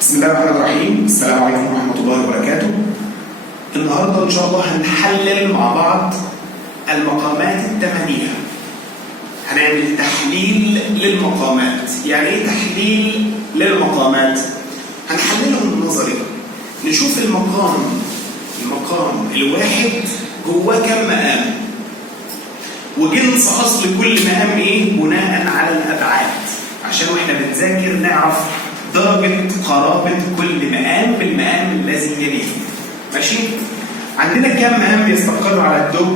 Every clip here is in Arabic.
بسم الله الرحمن الرحيم. السلام عليكم ورحمة الله وبركاته. النهاردة إن شاء الله هنحلل مع بعض المقامات الثمانية. هنعمل تحليل للمقامات. يعني إيه تحليل للمقامات؟ هنحللهم نظري، نشوف المقام الواحد جواه كم مقام، وجنس أصل كل مقام إيه بناء على الأبعاد، عشان وإحنا بنذاكر نعرف درجة قرابة كل مقام بالمقام الذي يليه. ماشي؟ عندنا كم مقام بيستقروا على الدو؟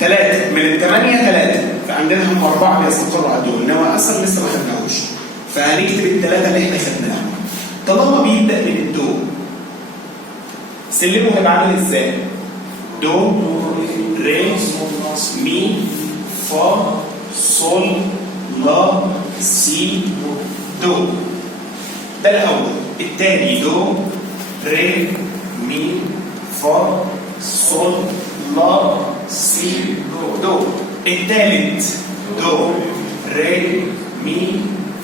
3 من الثمانية 3، فعندنا هم 4 بيستقروا على الدو، إنما أصلا لسه ما خدناهوش، فهنكتب ال3 اللي إحنا خدناهم. طالما بيبدأ من الدو، سلمه هيبقى عامل إزاي؟ دو، ري، مي، فا، صول، لا، سي، دو. ده الأول. الثاني دو، ري، مي، فا، صول، لا، سي، دو. الثالث دو، ري، مي،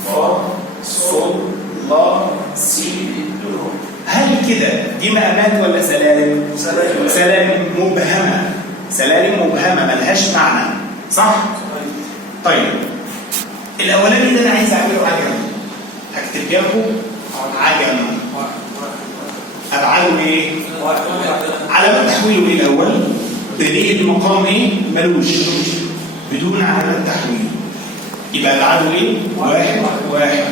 فا، صول، لا، سي، دو. هل كده دي مقامات ولا سلالم؟ سلالم مبهمة. سلالم مبهمة ملهاش معنى، صح؟ طيب الأولاني ده أنا عايز أعمله عجم، هكتب جنبه عجم. أبعاده إيه؟ علامات تحويله إيه الأول؟ دليل المقام إيه؟ ملوش، بدون علامات تحويل. يبقى أبعاده إيه؟ 1 1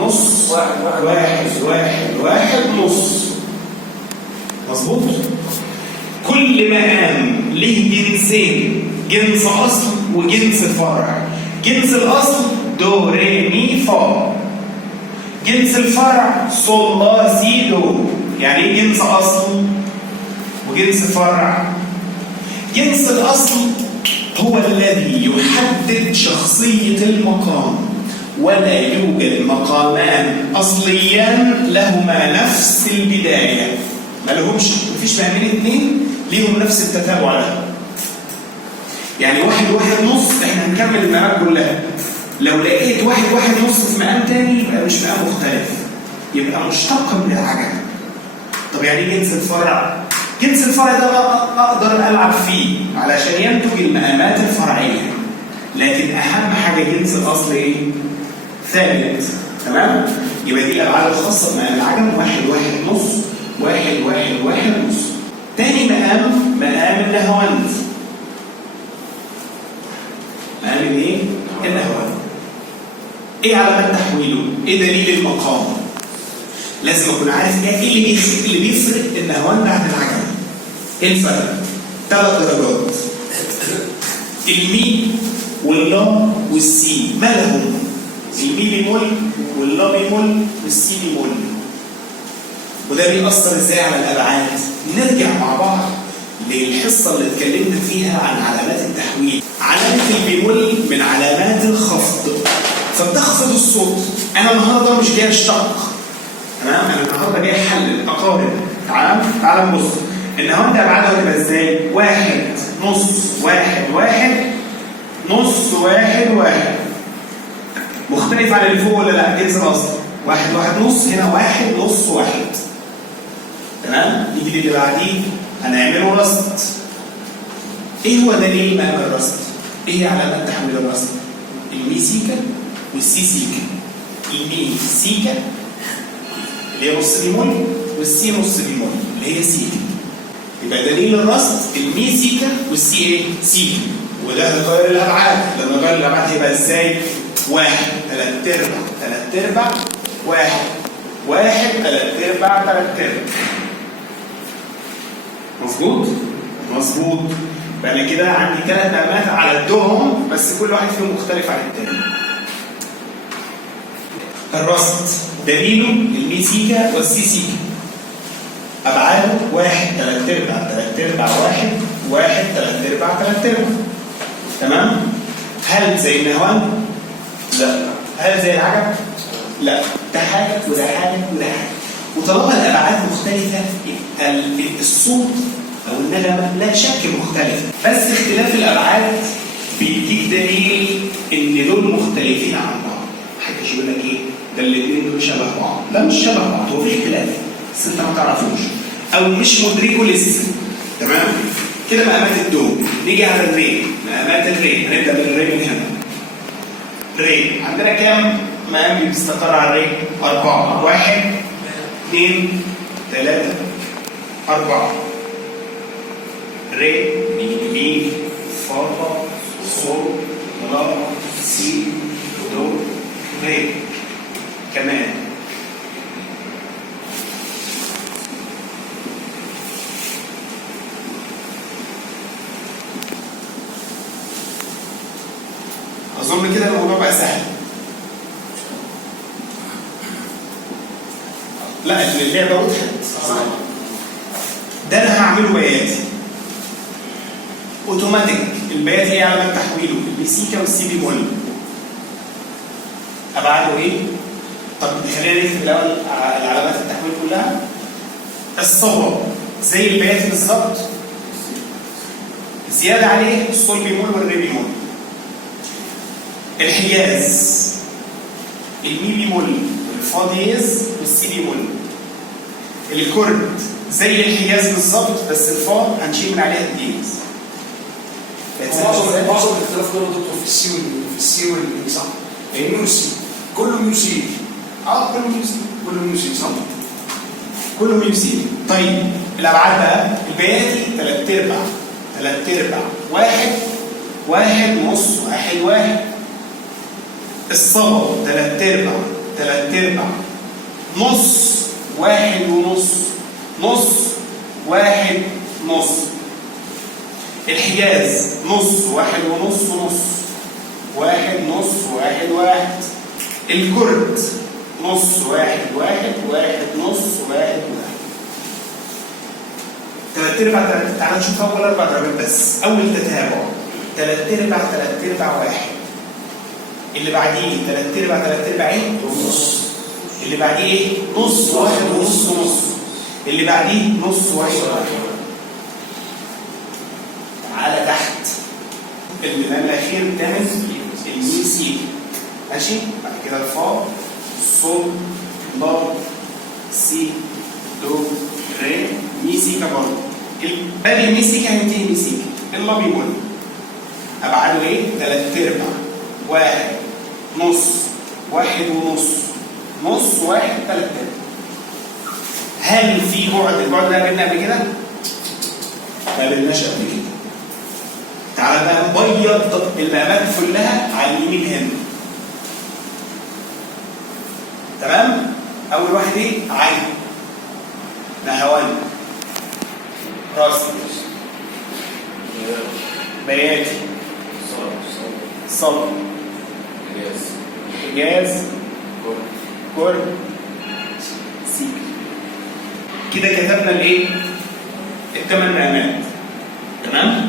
نص 1 1 1 نص. مظبوط؟ كل مقام له جنسين، جنس أصل وجنس فرع. جنس الأصل دو ري مي فا، جنس الفرع صول لا سي دو. يعني ايه جنس أصل وجنس فرع؟ جنس الأصل هو الذي يحدد شخصية المقام، ولا يوجد مقامان أصليان لهما نفس البداية. مفيش مقامين 2 ليهم نفس التتابع ده. يعني 1 1 نص احنا هنكمل المقامات كلها. لو لقيت 1 1 نص في مقام تاني يبقى مش مقام مختلف، يبقى مشتق من العجم. طب يعني ايه جنس الفرع؟ جنس الفرع ده اقدر العب فيه علشان ينتج المقامات الفرعيه، لكن اهم حاجه جنس الاصل ايه؟ ثابت. تمام؟ يبقى دي الابعاد الخاصه بمقام العجم 1 1 نص 1 1 1 نص. تاني مقام النهواند. مقام الايه؟ النهواند. ايه علامات تحويله؟ ايه دليل المقام؟ لازم اكون عارف ايه اللي بيفرق النهواند عن العجم. ايه الفرق؟ 3 درجات. المي واللا والسي ما لهم؟ المي بيمول واللا بيمول والسي بيمول. وده بيأثر ازاي على الابعاد؟ نرجع مع بعض للحصه اللي اتكلمنا فيها عن علامات التحويل. علامه البيمول من علامات الخفض، فبتخفض الصوت. انا النهارده مش جاي اشتق، تمام؟ انا النهارده جاي احلل اقارن. تعال نبص. النهارده ابعاده هتبقى ازاي؟ 1 نص 1 1 نص 1 1. مختلف عن اللي فوق ولا لا؟ جنس الاصل 1 1 نص، هنا 1 نص 1. تمام؟ نيجي اللي بعديه هنعمله رصد. ايه هو دليل مقام الرصد؟ ايه علامات تحويل الرصد؟ المي سيكا والسي سيكا. المي سيكا اللي هي نص بيمول، والسي نص بيمول اللي هي سيكا. يبقى دليل الرصد المي سيكا والسي ايه؟ سيكا. وده هيغير الابعاد. لما يغير الابعاد هيبقى ازاي؟ 1 3 ارباع 3 ارباع 1 1 3 ارباع 3 ارباع. مظبوط؟ مظبوط. يبقى انا كده عندي 3 مقامات على الدوهم، بس كل واحد فيهم مختلف عن الثاني. الرصد دليله المي سيكا والسي سيكا. ابعاده 1 3 ارباع 3 ارباع 1 1 3 ارباع 3 ارباع. تمام؟ هل زي النهواند؟ لا. هل زي العجم؟ لا. ده حاجه وده حاجه وده حاجه. وطالما الابعاد مختلفه الصوت او النغمه لا شك مختلف، بس اختلاف الابعاد بيديك دليل ان دول مختلفين عن بعض. محدش يقول لك ايه ده الاثنين دول شبه بعض. لا مش شبه بعض، هو في اختلاف بس انت ما تعرفوش او مش مدركه لسه. تمام؟ كده مقامات الدوم. نيجي على الري، مقامات الري. هنبدا بالري من هنا. ري عندنا كام مقام بيستقر على الري؟ 4. 1 2 3 4. ري مي فا صول لا سي دو ري. كمان اظن كده الموضوع بقى سهل. لا اللعبه وضحت. ده انا هعمله بياتي اوتوماتيك. البيات ايه علامات تحويله؟ البيسيكا والسي بيمول. ابعاده ايه؟ طب خلينا نكتب الاول العلامات التحويل كلها. الصوب زي البياتي بالظبط، زياده عليه الصول بيمول والري بيمول. الحجاز المي بيمول والفا ديز والسي بيمول. الكورد زي الحجاز بالظبط بس الفا هنشيل من عليها الديز. معظم الاختلاف كله دكتور في السي والمي صح؟ ميو سي كله ميو سي. كله ميو سي. كله ميو سي صح؟ كله ميو سي. طيب الابعاد بقى البياتي 3/4 1 1 ونص 1 1. الصبا 3/4 نص 1 ونص نص 1 نص. الحجاز نص 1 ونص نص 1 نص 1 1. الكرد نص 1 1 1 نص 1 1. 3/4. تعال نشوف اول 4 درجات بس. اول تتابع 3/4 1. اللي بعديه 3/4 ايه؟ نص. اللي بعديه ايه؟ نص 1 ونص نص. اللي بعديه نص 1 1. تعالى تحت المقام الاخير بتعمل المي سي. ماشي؟ بعد كده الفا صول لا سي دو ري مي سيكا برضه. باقي المي سيكا هينتهي مي سيكا. اللا بيقول ابعاده ايه؟ 3/4 1 نص 1 ونص نص 1 3/4. هل في البعد ده قابلنا قبل كده؟ ما قابلناش قبل كده. تعالى بقى نبيض المقامات كلها على اليمين هنا. تمام؟ أول واحد إيه؟ عين نهوان راسي بياتي صبر حجاز كرد سيك. كده كتبنا الايه؟ الثمان مقامات. تمام؟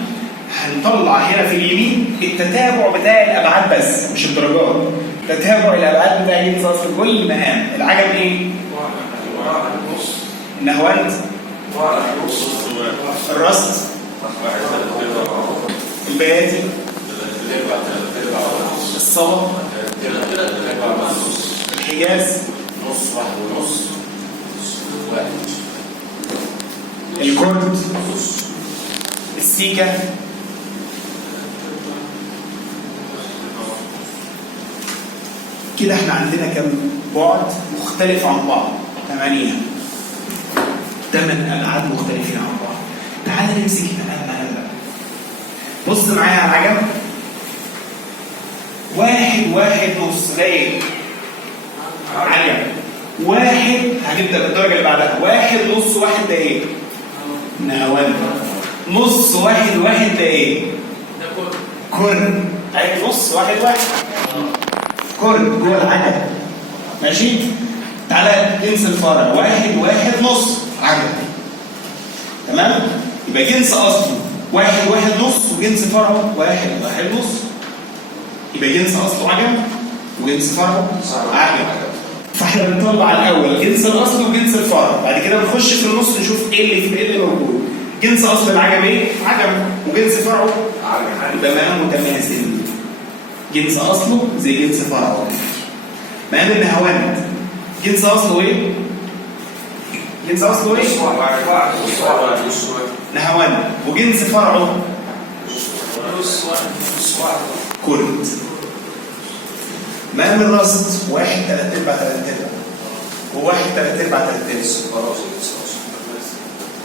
هنطلع هنا في اليمين التتابع بتاع الابعاد بس مش الدرجات. تتابع الابعاد بتاع جنس اصل كل مقام. العجب ايه؟ النهواند الرصد البياتي الصبا الحجاز نص 1 ونص 1. الكرد السيكا كده احنا عندنا كم بعد مختلف عن بعض؟ 8 ابعاد مختلفين عن بعض. تعال نمسك هنا. بص معايا على العجب. 1 1 نص ده ايه؟ عجب. 1 هنبدا بالدرجه اللي بعدها. 1 نص 1 ده ايه؟ نهوان. نص 1 1 ده ايه؟ كرد. اهي نص 1 1 كرد جوه العجب. ماشي؟ تعالى جنس الفرع 1 1 نص عجب. تمام؟ يبقى جنس اصله 1 1 نص وجنس فرعه 1 1 نص. يبقى جنس اصله عجب وجنس فرعه عجب. فاحنا بنطلع الاول جنس الاصل وجنس الفرع، بعد كده بنخش في النص نشوف ايه اللي موجود. جنس اصل العجب ايه؟ عجب. وجنس فرعه عجب. يبقى مقام متماثل. جنس اصله زي جنس فرعه. مقام النهاوند جنس اصله ايه؟ جنس اصله ايه؟ نهاوند. وجنس فرعه كرد. مقام الرصد 1 3/4 3/4 وواحد 3/4 3/4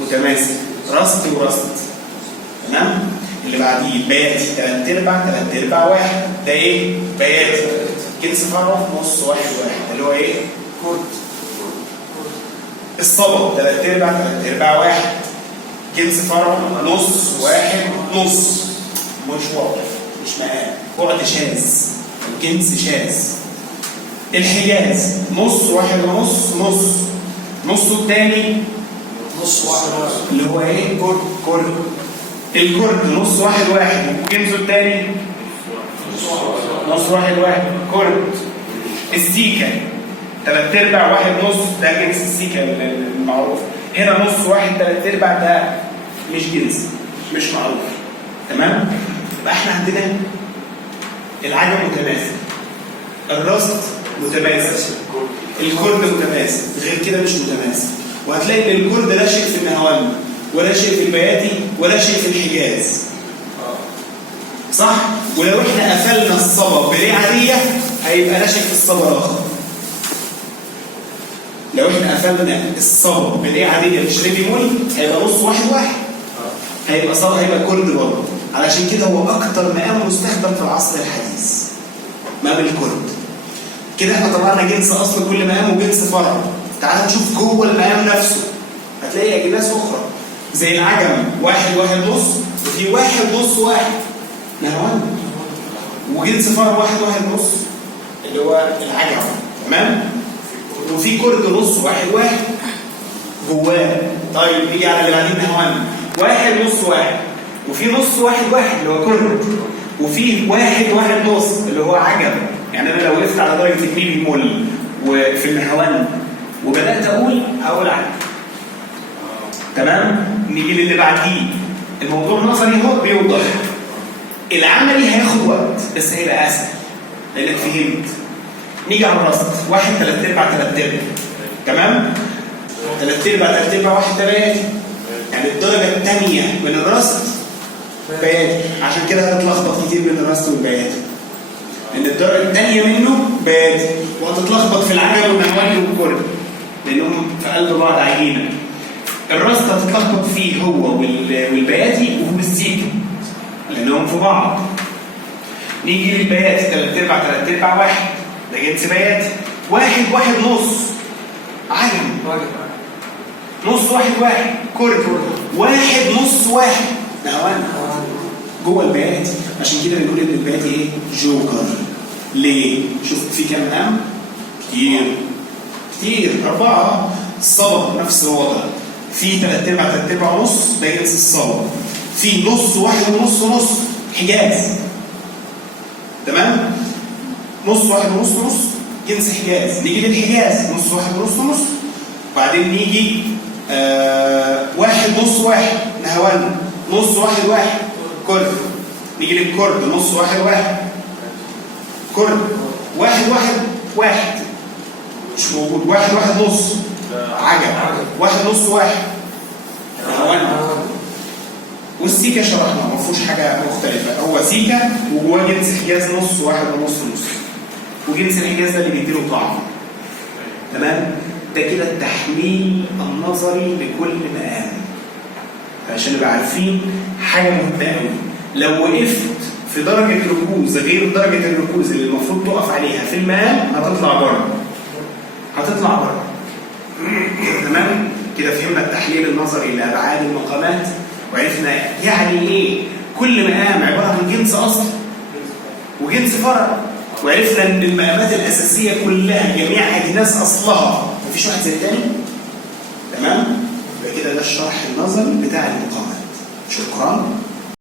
متماثل. رصد ورصد. تمام؟ اللي بعديه بياتي 3/4 3/4 1. ده ايه؟ بياتي. جنس فرعه نص 1 1 اللي هو ايه؟ كرد. الصبا 3/4 3/4 1. جنس فرعه نص 1 نص. مش واضح، مش مقام، بعد شاذ، الجنس شاذ. الحجاز نص 1 ونص نص. نصه الثاني نص 1 اللي هو ايه؟ كرد. الكرد نص 1 1 وجنسه الثاني نص 1 1 كرد. السيكا 3/4 1 نص. ده جنس السيكا المعروف. هنا نص 1 3/4 ده مش جنس، مش معروف. تمام؟ يبقى احنا عندنا العجم متماثل، الرصد متماثل، الكرد متماثل، غير كده مش متماثل. وهتلاقي ان الكرد لا شيء في النهاوند ولا شيء في البياتي ولا شيء في الحجاز. صح؟ ولو احنا قفلنا الصبا بريه عاديه هيبقى لا شيء في الصبا الاخر. لو احنا قفلنا الصبا بريه عاديه مش ريبي مول هيبقى نص 1 1 هيبقى صبا، هيبقى كرد برضه. علشان كده هو اكتر مقام مستخدم في العصر الحديث، مقام الكرد. كده احنا طلعنا جنس اصل كل مقام وجنس فرع. تعال نشوف جوه المقام نفسه هتلاقي اجناس اخرى زي العجم 1 1 نص وفي 1 نص 1 نهوان، وجنس فرع 1 1 نص اللي هو العجم. تمام؟ وفي كرد نص 1 1 جواه. طيب نيجي على اللي بعدين نهوان 1 نص 1 وفي نص 1 1 اللي هو كرد وفي 1 1 نص اللي هو عجم. يعني انا لو وقفت على درجه 2 بيمول وفي النهوان وبدات اقول عجم. تمام؟ نيجي للي بعديه. الموضوع النظري هو بيوضح، العملي هياخد وقت بس هيبقى اسهل لانك فهمت. نيجي على الرصد 1 3/4 3/4 تمام؟ 3/4 3/4 1 ده بياتي، يعني الدرجه الثانيه من الرصد بياتي. عشان كده هتتلخبط كتير بين الرصد والبياتي، لان الدرجه الثانيه منه بياتي، وهتتلخبط في العجم والنهوان والكرد لانهم في قلب بعض عجينه. الرصد هتتلخبط فيه هو والبياتي والسيكا لانهم في بعض. نيجي للبياتي 3/4 3/4 1 ده جنس بياتي. 1 1 نص عجم، نص 1 1 كرد، 1 نص 1 نهوان جوه البياتي. عشان كده بنقول ان البياتي ايه؟ جوكر. ليه؟ شوف في كام مقام؟ كتير 4. الصبا نفس الوضع، في 3/4 3/4 ونص ده جنس الصبا. في نص 1 ونص نص حجاز. تمام؟ نص 1 ونص نص جنس حجاز. نيجي للحجاز نص 1 ونص نص. بعدين نيجي 1 نص 1 نهوان، نص 1 1 كرد. نيجي للكرد نص 1 1 كرد. 1 1 1 مش موجود. 1 1 نص عجب. 1 نص 1 نهوان. والسيكا شرحنا ما فيهوش حاجه مختلفه، هو سيكا وجواه جنس حجاز نص 1 ونص نص، وجنس الحجاز ده اللي بيديله طعم. تمام؟ ده كده التحليل النظري لكل مقام عشان نبقى عارفين حاجه مهمه قوي. لو وقفت في درجه ركوز غير درجه الركوز اللي المفروض تقف عليها في المقام هتطلع بره. تمام؟ كده فهمنا التحليل النظري لابعاد المقامات، وعرفنا يعني ايه كل مقام عباره عن جنس اصل وجنس فرع، وعرفنا ان المقامات الاساسيه كلها جميع اجناس اصلها مفيش واحد زي الثاني. تمام؟ يبقى كده ده الشرح النظري بتاع المقامات. شكرا.